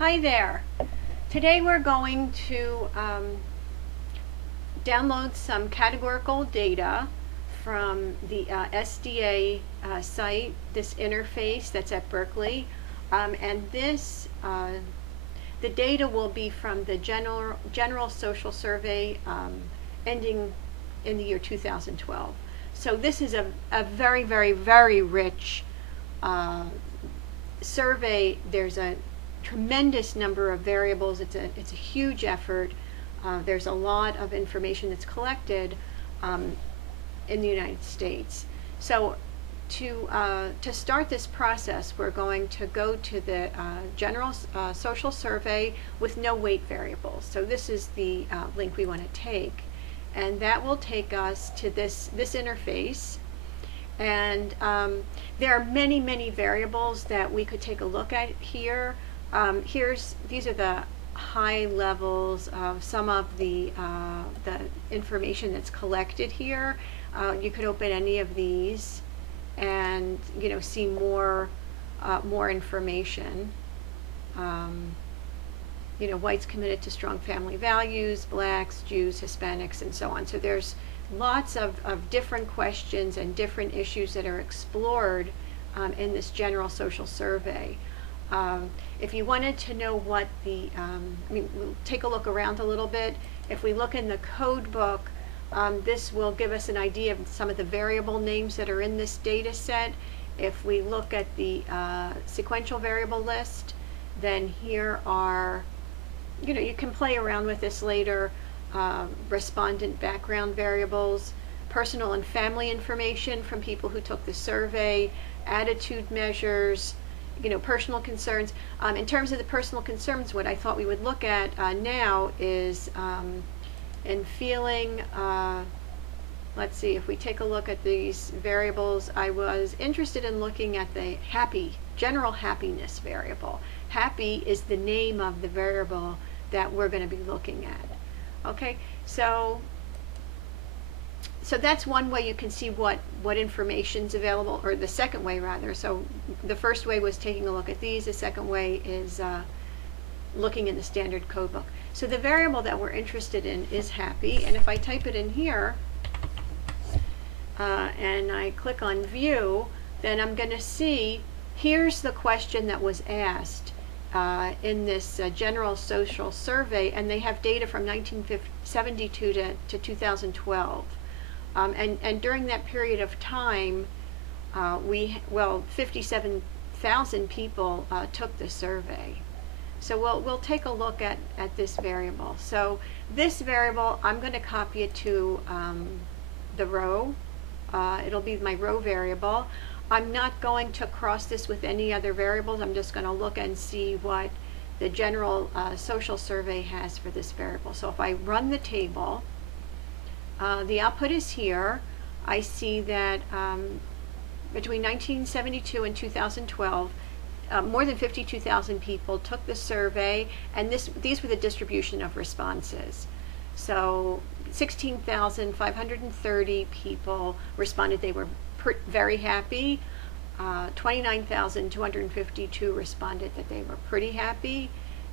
Hi there. Today we're going to download some categorical data from the SDA site, this interface that's at Berkeley. The data will be from the General Social Survey ending in the year 2012. So this is a very, very, very rich survey. There's a tremendous number of variables. It's a huge effort. There's a lot of information that's collected in the United States. So to start this process, we're going to go to the General Social Survey with no weight variables. So this is the link we want to take, and that will take us to this interface. And there are many, many variables that we could take a look at here. These are the high levels of some of the information that's collected here. You could open any of these and see more information. Whites committed to strong family values, blacks, Jews, Hispanics, and so on. So there's lots of different questions and different issues that are explored in this General Social Survey. If you wanted to know what we'll take a look around a little bit. If we look in the code book, this will give us an idea of some of the variable names that are in this data set. If we look at the sequential variable list, then here are, you can play around with this later, respondent background variables, personal and family information from people who took the survey, attitude measures, personal concerns. In terms of the personal concerns, what I thought we would look at now is in feeling, let's see, if we take a look at these variables, I was interested in looking at the general happiness variable. Happy is the name of the variable that we're going to be looking at. Okay, so that's one way you can see what information's available, or the second way rather. So the first way was taking a look at these. The second way is looking in the standard code book. So the variable that we're interested in is happy, and if I type it in here and I click on view, then I'm going to see here's the question that was asked in this General Social Survey, and they have data from 1972 to 2012. And during that period of time, 57,000 people took the survey. So we'll take a look at this variable. So this variable, I'm going to copy it to the row. It'll be my row variable. I'm not going to cross this with any other variables. I'm just going to look and see what the General Social Survey has for this variable. So if I run the table, the output is here. I see that between 1972 and 2012, more than 52,000 people took the survey, and these were the distribution of responses. So 16,530 people responded they were very happy. 29,252 responded that they were pretty happy,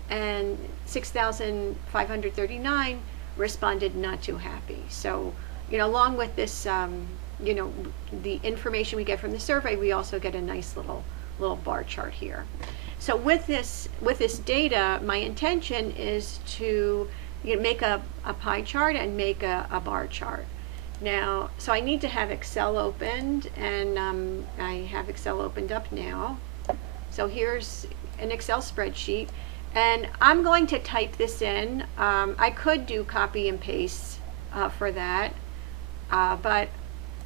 and 6,539 responded not too happy. So, along with this, the information we get from the survey, we also get a nice little bar chart here. So with this data, my intention is to make a pie chart and make a bar chart. Now, so I need to have Excel opened, and I have Excel opened up now. So here's an Excel spreadsheet. And I'm going to type this in. I could do copy and paste for that, but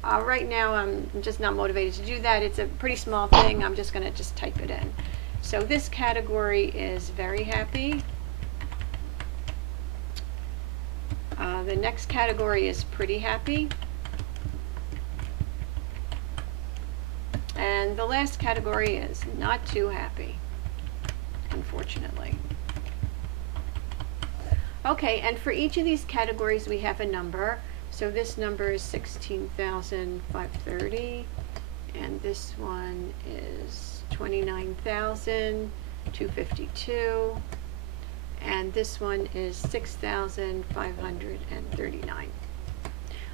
right now I'm just not motivated to do that. It's a pretty small thing. I'm just going to type it in. So this category is very happy. The next category is pretty happy. And the last category is not too happy, unfortunately. Okay, and for each of these categories we have a number. So this number is 16,530, and this one is 29,000, 252, and this one is 6,539.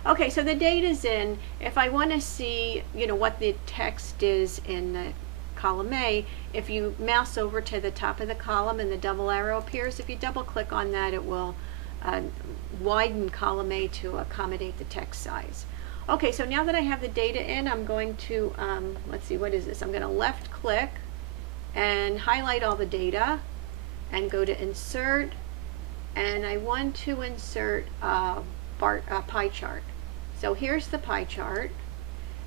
Okay, so the data's in. If I want to see, what the text is in the column A, if you mouse over to the top of the column and the double arrow appears, if you double click on that, it will widen column A to accommodate the text size. Okay, so now that I have the data in, I'm going to, let's see, what is this? I'm going to left click and highlight all the data and go to Insert, and I want to insert a pie chart. So here's the pie chart,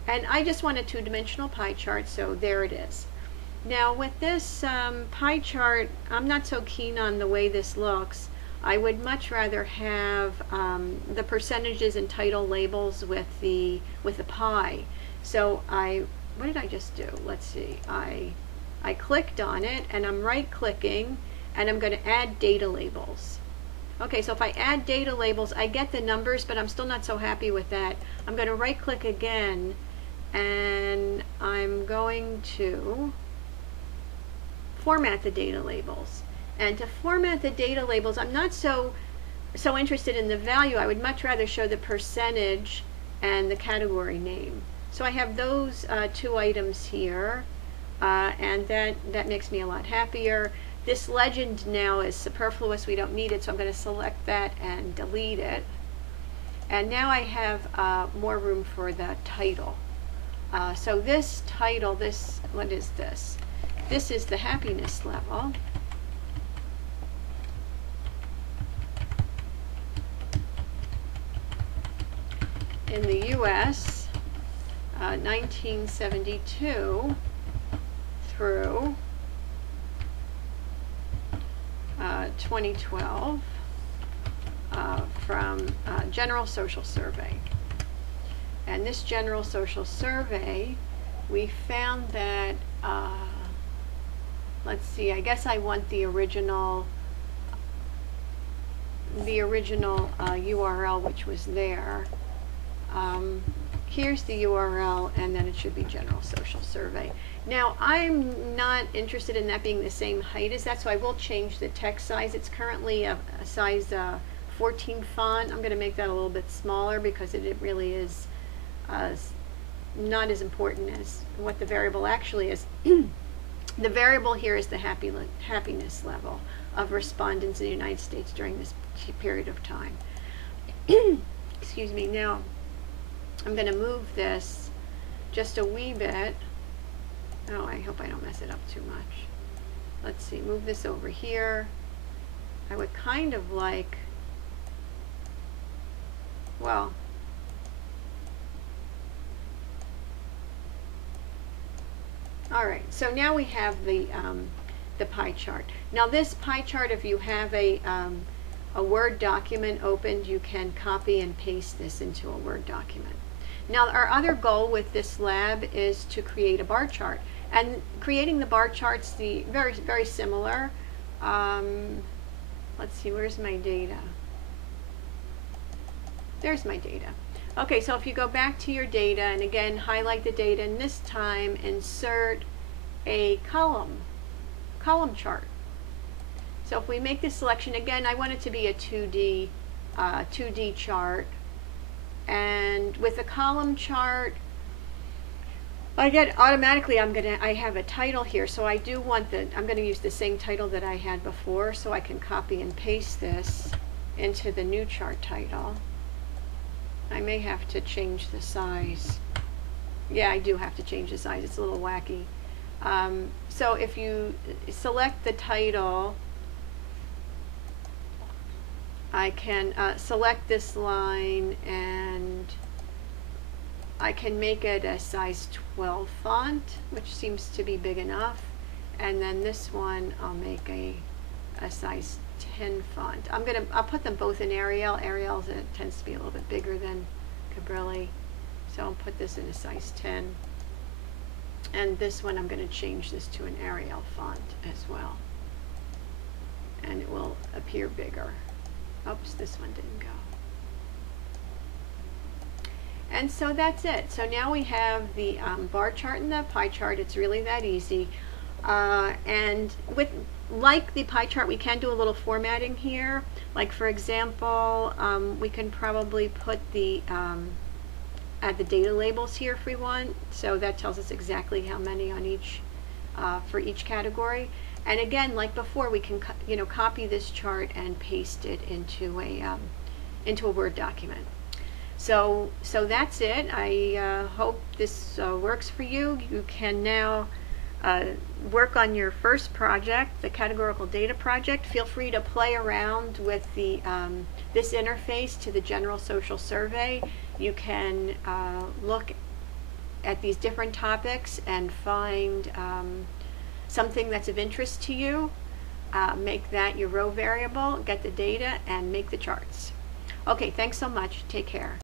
and I just want a two-dimensional pie chart, so there it is. Now with this pie chart, I'm not so keen on the way this looks. I would much rather have the percentages and title labels with the pie. So what did I just do? Let's see. I clicked on it, and I'm right-clicking, and I'm going to add data labels. Okay, so if I add data labels, I get the numbers, but I'm still not so happy with that. I'm going to right-click again, and I'm going to format the data labels. And to format the data labels, I'm not so interested in the value. I would much rather show the percentage and the category name. So I have those two items here, and that makes me a lot happier. This legend now is superfluous. We don't need it, so I'm going to select that and delete it. And now I have more room for the title. So this title, what is this? This is the happiness level. In the U.S., 1972 through 2012, from General Social Survey. And this General Social Survey, we found that, let's see, I guess I want the original URL, which was there. Here's the URL, and then it should be General Social Survey. Now, I'm not interested in that being the same height as that, so I will change the text size. It's currently a size 14 font. I'm going to make that a little bit smaller because it really is not as important as what the variable actually is. The variable here is the happiness level of respondents in the United States during this period of time. Excuse me. Now, I'm going to move this just a wee bit. Oh, I hope I don't mess it up too much. Let's see, move this over here. I would kind of like, well, all right, so now we have the pie chart. Now this pie chart, if you have a Word document opened, you can copy and paste this into a Word document. Now our other goal with this lab is to create a bar chart. And creating the bar charts, very, very similar. Let's see, where's my data? There's my data. Okay, so if you go back to your data, and again, highlight the data, and this time insert a column chart. So if we make this selection, again, I want it to be a 2D chart. And with a column chart, automatically I have a title here, so I do want I'm going to use the same title that I had before, so I can copy and paste this into the new chart title. I may have to change the size. Yeah, I do have to change the size. It's a little wacky. So if you select the title, I can select this line, and I can make it a size 12 font, which seems to be big enough. And then this one, I'll make a size 10 font. I'll put them both in Arial. Arial tends to be a little bit bigger than Cabrilli. So I'll put this in a size 10. And this one, I'm going to change this to an Arial font as well. And it will appear bigger. Oops, this one didn't go. And so that's it. So now we have the bar chart and the pie chart. It's really that easy. And with, like the pie chart, we can do a little formatting here. Like for example, we can probably put add the data labels here if we want. So that tells us exactly how many on each, for each category. And again, like before, we can copy this chart and paste it into a Word document. So that's it. I hope this works for you. You can now work on your first project, the categorical data project. Feel free to play around with this interface to the general social survey. You can look at these different topics and find something that's of interest to you. Make that your row variable, get the data, and make the charts. Okay, thanks so much. Take care.